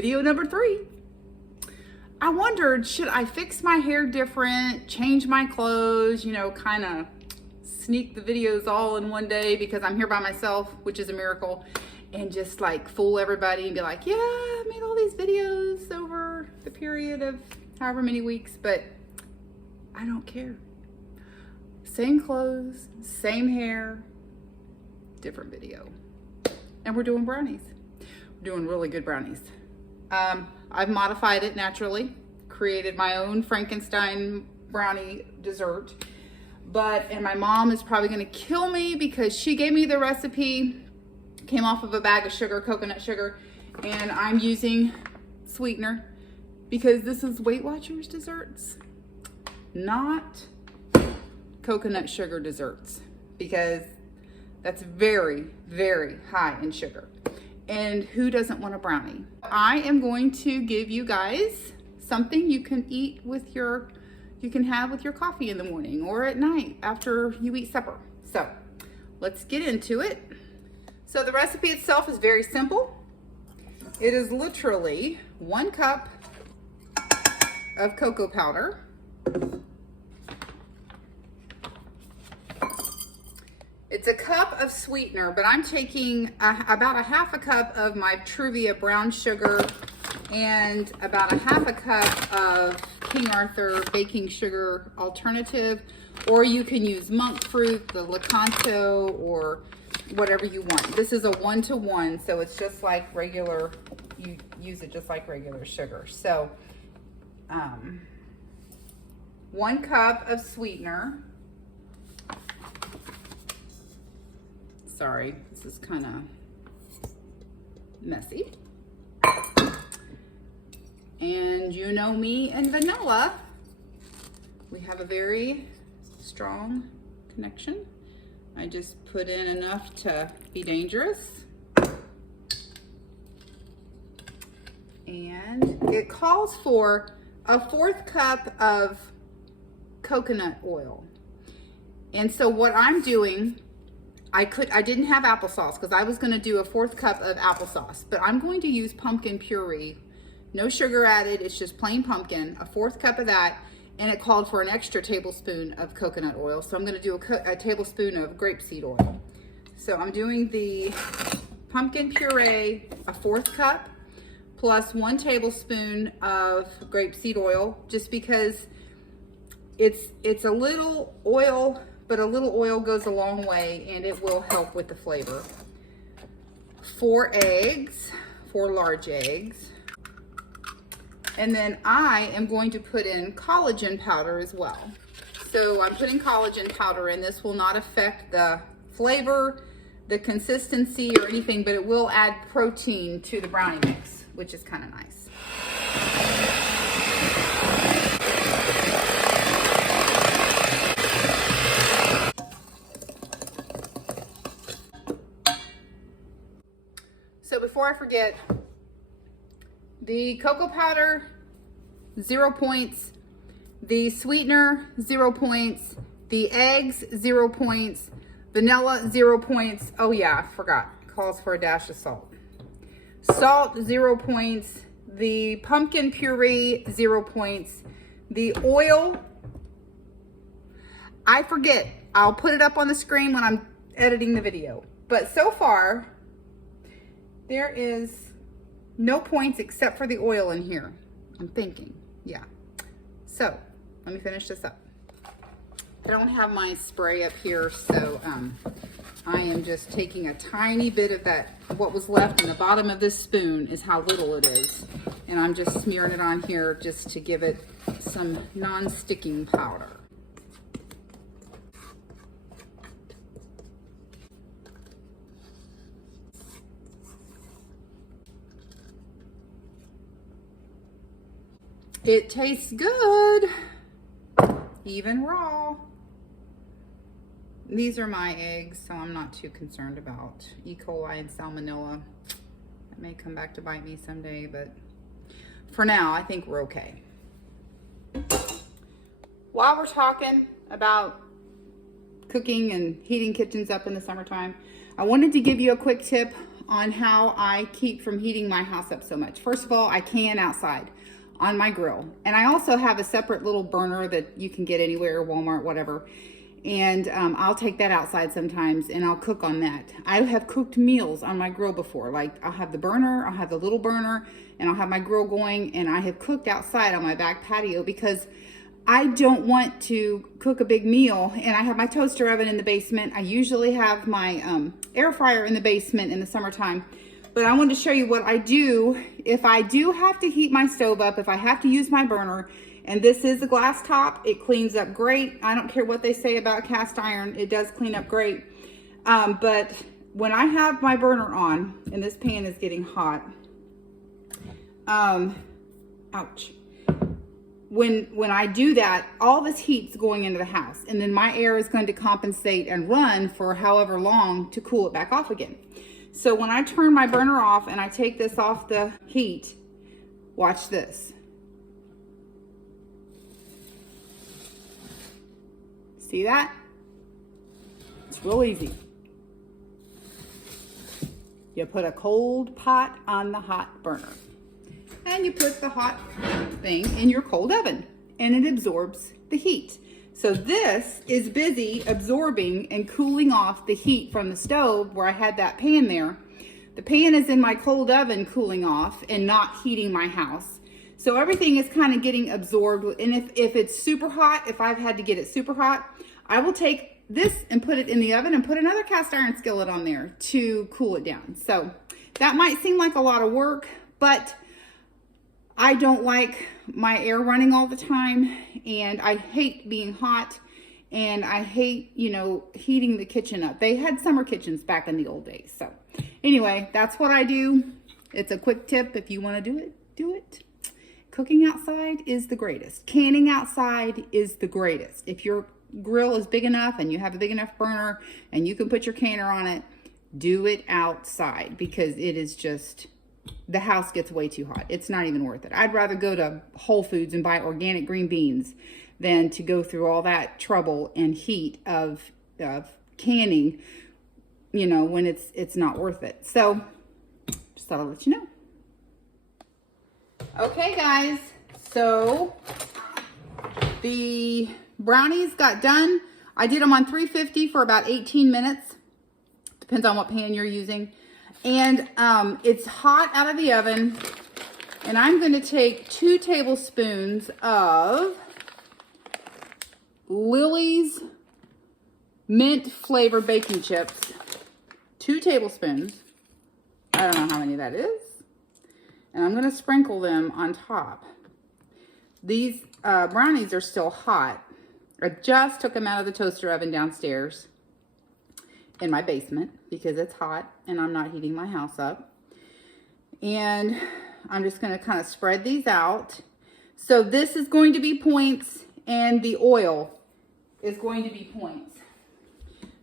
Video number 3. I wondered, should I fix my hair different, change my clothes, you know, kind of sneak the videos all in one day because I'm here by myself, which is a miracle, and just like fool everybody and be like, yeah, I made all these videos over the period of however many weeks, but I don't care. Same clothes, same hair, different video. And we're doing brownies. We're doing really good brownies. I've modified it naturally, created my own Frankenstein brownie dessert. And my mom is probably gonna kill me because she gave me the recipe, came off of a bag of sugar, coconut sugar, and I'm using sweetener because this is Weight Watchers desserts, not coconut sugar desserts, because that's very, very high in sugar. And who doesn't want a brownie? I am going to give you guys something you can eat with you can have with your coffee in the morning or at night after you eat supper. So let's get into it. So the recipe itself is very simple. It is literally 1 cup of cocoa powder, it's a cup of sweetener, but I'm taking about a half a cup of my Truvia brown sugar and about a half a cup of King Arthur baking sugar alternative, or you can use monk fruit, the Lakanto, or whatever you want. This is a 1-to-1, so it's just like regular, you use it just like regular sugar. So 1 cup of sweetener. Sorry, this is kind of messy. And you know me and vanilla, we have a very strong connection. I just put in enough to be dangerous. And it calls for a 1/4 cup of coconut oil. And so what I'm doing, I didn't have applesauce because I was going to do a 1/4 cup of applesauce, but I'm going to use pumpkin puree. No sugar added, it's just plain pumpkin, a 1/4 cup of that, and it called for an extra tablespoon of coconut oil. So I'm going to do a tablespoon of grapeseed oil. So I'm doing the pumpkin puree, a 1/4 cup, plus 1 tablespoon of grapeseed oil, just because it's a little oil, but a little oil goes a long way and it will help with the flavor. 4 eggs, 4 large eggs. And then I am going to put in collagen powder as well. So I'm putting collagen powder in. This will not affect the flavor, the consistency, or anything, but it will add protein to the brownie mix, which is kind of nice. So before I forget, the cocoa powder, 0 points. The sweetener, 0 points. The eggs, 0 points. Vanilla, 0 points. Oh yeah, I forgot. Calls for a dash of salt. Salt, 0 points. The pumpkin puree, 0 points. The oil, I forget. I'll put it up on the screen when I'm editing the video. But so far, there is no points except for the oil in here, I'm thinking. Yeah. So let me finish this up. I don't have my spray up here, so I am just taking a tiny bit of that. What was left in the bottom of this spoon is how little it is. And I'm just smearing it on here just to give it some non-sticking powder. It tastes good, even raw. These are my eggs, so I'm not too concerned about E. coli and salmonella. That may come back to bite me someday, but for now, I think we're okay. While we're talking about cooking and heating kitchens up in the summertime, I wanted to give you a quick tip on how I keep from heating my house up so much. First of all, I can outside on my grill. And I also have a separate little burner that you can get anywhere, Walmart, whatever. And I'll take that outside sometimes and I'll cook on that. I have cooked meals on my grill before. Like I'll have the burner, I'll have the little burner, and I'll have my grill going, and I have cooked outside on my back patio because I don't want to cook a big meal. And I have my toaster oven in the basement. I usually have my air fryer in the basement in the summertime. But I wanted to show you what I do if I do have to heat my stove up, if I have to use my burner. And this is a glass top. It cleans up great. I don't care what they say about cast iron. It does clean up great. But when I have my burner on, and this pan is getting hot, ouch. When I do that, all this heat's going into the house, and then my air is going to compensate and run for however long to cool it back off again. So when I turn my burner off and I take this off the heat, watch this. See that? It's real easy. You put a cold pot on the hot burner, and you put the hot thing in your cold oven, and it absorbs the heat. So this is busy absorbing and cooling off the heat from the stove where I had that pan there. The pan is in my cold oven cooling off and not heating my house. So everything is kind of getting absorbed. And if it's super hot, if I've had to get it super hot, I will take this and put it in the oven and put another cast iron skillet on there to cool it down. So that might seem like a lot of work, but I don't like my air running all the time, and I hate being hot, and I hate, heating the kitchen up. They had summer kitchens back in the old days. So anyway, that's what I do. It's a quick tip. If you want to do it, do it. Cooking outside is the greatest. Canning outside is the greatest. If your grill is big enough and you have a big enough burner and you can put your canner on it, do it outside, because it is just, the house gets way too hot. It's not even worth it. I'd rather go to Whole Foods and buy organic green beans than to go through all that trouble and heat of canning, when it's not worth it. So just thought I'd let you know. Okay, guys, so the brownies got done. I did them on 350 for about 18 minutes. Depends on what pan you're using. And it's hot out of the oven. And I'm going to take 2 tablespoons of Lily's mint flavored baking chips. 2 tablespoons. I don't know how many that is. And I'm going to sprinkle them on top. These brownies are still hot. I just took them out of the toaster oven downstairs in my basement because it's hot and I'm not heating my house up. And I'm just going to kind of spread these out. So this is going to be points, and the oil is going to be points.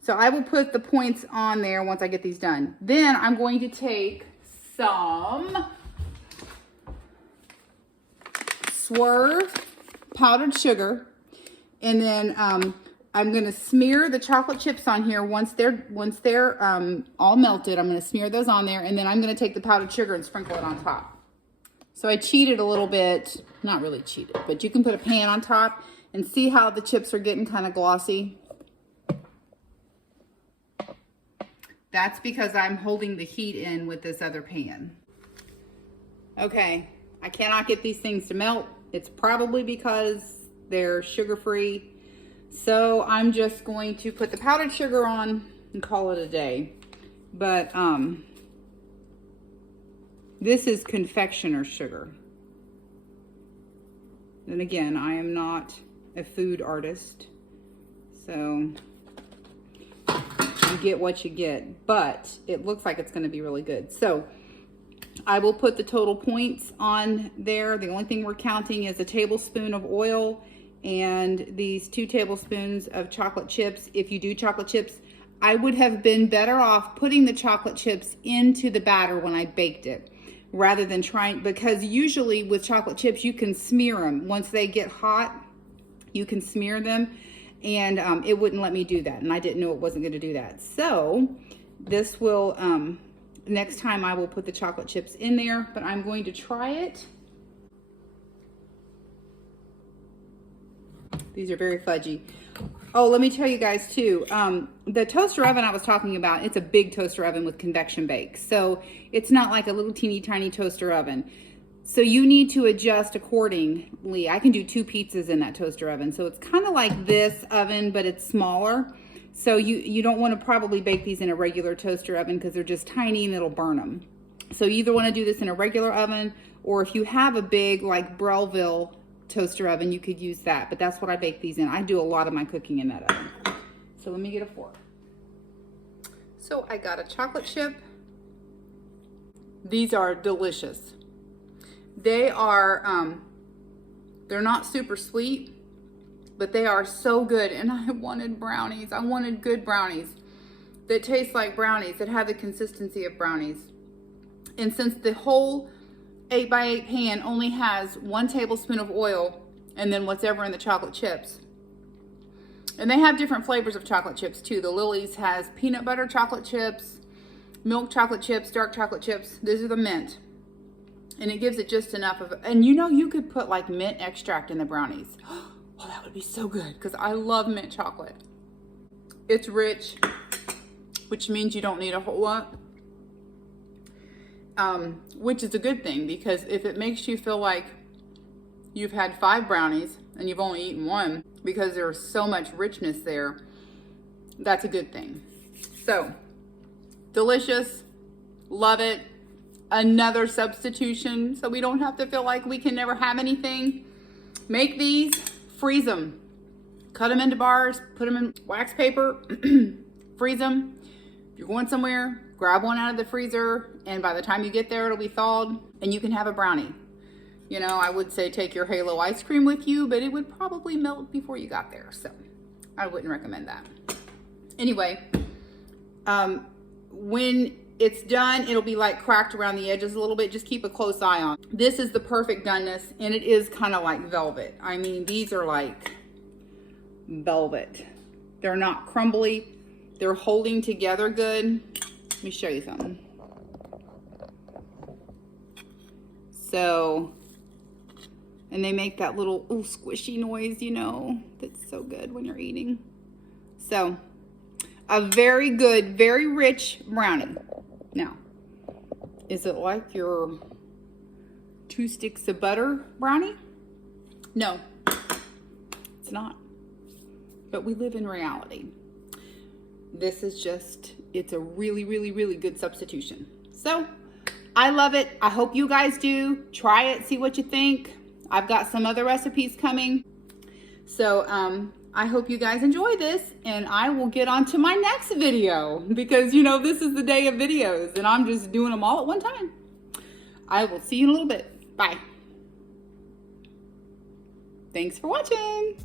So I will put the points on there once I get these done. Then I'm going to take some Swerve powdered sugar, and then I'm going to smear the chocolate chips on here once they're all melted. I'm going to smear those on there, and then I'm going to take the powdered sugar and sprinkle it on top. So I cheated a little bit, not really cheated, but you can put a pan on top and see how the chips are getting kind of glossy. That's because I'm holding the heat in with this other pan. Okay, I cannot get these things to melt. It's probably because they're sugar-free. So I'm just going to put the powdered sugar on and call it a day. But this is confectioner sugar. And again, I am not a food artist. So you get what you get, but it looks like it's going to be really good. So I will put the total points on there. The only thing we're counting is a tablespoon of oil and these 2 tablespoons of chocolate chips. If you do chocolate chips, I would have been better off putting the chocolate chips into the batter when I baked it, rather than trying, because usually with chocolate chips, you can smear them. Once they get hot, you can smear them, and it wouldn't let me do that, and I didn't know it wasn't going to do that. So this will Next time I will put the chocolate chips in there, but I'm going to try it. These are very fudgy. Oh, let me tell you guys too, the toaster oven I was talking about, it's a big toaster oven with convection bake. So it's not like a little teeny tiny toaster oven. So you need to adjust accordingly. I can do 2 pizzas in that toaster oven. So it's kind of like this oven, but it's smaller. So you don't want to probably bake these in a regular toaster oven because they're just tiny and it'll burn them. So you either want to do this in a regular oven, or if you have a big like Breville toaster oven, you could use that. But that's what I bake these in. I do a lot of my cooking in that oven. So let me get a fork. So I got a chocolate chip. These are delicious. They are, they're not super sweet, but they are so good. And I wanted brownies. I wanted good brownies that taste like brownies, that have the consistency of brownies. And since the whole 8x8 pan only has 1 tablespoon of oil and then whatever in the chocolate chips, and they have different flavors of chocolate chips too. The Lily's has peanut butter chocolate chips, milk chocolate chips, dark chocolate chips. These are the mint. And it gives it just enough of, and you know, you could put like mint extract in the brownies. Oh, that would be so good because I love mint chocolate. It's rich, which means you don't need a whole lot, which is a good thing, because if it makes you feel like you've had 5 brownies and you've only eaten 1 because there's so much richness there, that's a good thing. So delicious, love it. Another substitution so we don't have to feel like we can never have anything. Make these, freeze them, cut them into bars, put them in wax paper, freeze them. If you're going somewhere, grab one out of the freezer, and by the time you get there, it'll be thawed and you can have a brownie. You know, I would say take your Halo ice cream with you, but it would probably melt before you got there, so I wouldn't recommend that. Anyway, when it's done, it'll be like cracked around the edges a little bit. Just keep a close eye on. This is the perfect doneness, and it is kind of like velvet. I mean, these are like velvet. They're not crumbly. They're holding together good. Let me show you something. So, and they make that little ooh, squishy noise, you know, that's so good when you're eating. So, a very good, very rich brownie. Now, is it like your 2 sticks of butter brownie? No, it's not. But we live in reality. This is just, it's a really, really, really good substitution. So, I love it. I hope you guys do. Try it, see what you think. I've got some other recipes coming. So, I hope you guys enjoy this, and I will get on to my next video because, you know, this is the day of videos and I'm just doing them all at one time. I will see you in a little bit. Bye. Thanks for watching.